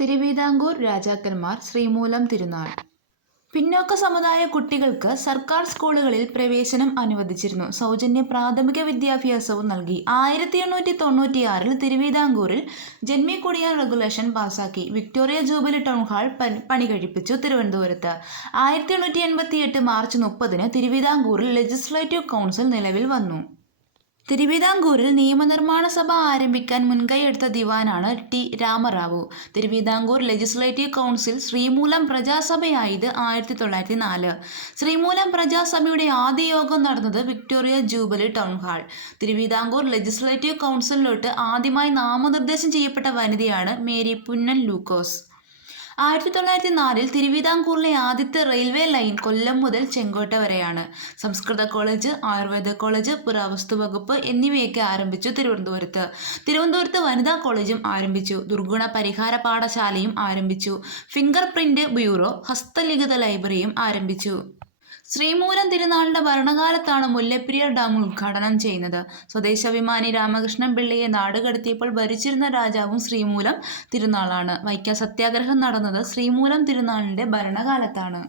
തിരുവിതാംകൂർ രാജാക്കന്മാർ ശ്രീമൂലം തിരുനാൾ. പിന്നോക്ക സമുദായ കുട്ടികൾക്ക് സർക്കാർ സ്കൂളുകളിൽ പ്രവേശനം അനുവദിച്ചിരുന്നു. സൗജന്യ പ്രാഥമിക വിദ്യാഭ്യാസവും നൽകി. ആയിരത്തി എണ്ണൂറ്റി തൊണ്ണൂറ്റിയാറിൽ തിരുവിതാംകൂറിൽ ജന്മിക്കുടിയാർ റെഗുലേഷൻ പാസാക്കി. വിക്ടോറിയ ജൂബിലി ടൗൺ ഹാൾ പണി കഴിപ്പിച്ചു തിരുവനന്തപുരത്ത്. ആയിരത്തി എണ്ണൂറ്റി എൺപത്തി എട്ട് മാർച്ച് മുപ്പതിന് തിരുവിതാംകൂറിൽ ലെജിസ്ലേറ്റീവ് കൗൺസിൽ നിലവിൽ വന്നു. തിരുവിതാംകൂറിൽ നിയമനിർമ്മാണ സഭ ആരംഭിക്കാൻ മുൻകൈയെടുത്ത ദിവാനാണ് T Ramarao. Thiruvithamkoor legislative council Sreemoolam പ്രജാസഭയായത് ആയിരത്തി തൊള്ളായിരത്തി നാല് ശ്രീമൂലം പ്രജാസഭയുടെ ആദ്യ യോഗം നടന്നത് Victoria jubilee town hall. Thiruvithamkoor legislative കൗൺസിലിലോട്ട് ആദ്യമായി നാമനിർദ്ദേശം ചെയ്യപ്പെട്ട വനിതയാണ് മേരി പുന്നൻ ലൂക്കോസ്. ആയിരത്തി തൊള്ളായിരത്തി നാലിൽ തിരുവിതാംകൂറിലെ ആദ്യത്തെ റെയിൽവേ ലൈൻ കൊല്ലം മുതൽ ചെങ്കോട്ട വരെയാണ്. സംസ്കൃത കോളേജ് ആയുർവേദ കോളേജ് പുരാവസ്തു വകുപ്പ് എന്നിവയൊക്കെ ആരംഭിച്ചു തിരുവനന്തപുരത്ത്. തിരുവനന്തപുരത്ത് വനിതാ കോളേജും ആരംഭിച്ചു. ദുർഗുണ പരിഹാര പാഠശാലയും ആരംഭിച്ചു. ഫിംഗർ പ്രിന്റ് ബ്യൂറോ ഹസ്തലിഖിത ലൈബ്രറിയും ആരംഭിച്ചു. ശ്രീമൂലം തിരുനാളിന്റെ ഭരണകാലത്താണ് മുല്ലപ്പെരിയാർ ഡാം ഉദ്ഘാടനം ചെയ്യുന്നത്. സ്വദേശാഭിമാനി രാമകൃഷ്ണൻ പിള്ളയെ നാടുകടത്തിയപ്പോൾ ഭരിച്ചിരുന്ന രാജാവും ശ്രീമൂലം തിരുനാളാണ്. വൈക്കം സത്യാഗ്രഹം നടന്നത് ശ്രീമൂലം തിരുനാളിന്റെ ഭരണകാലത്താണ്.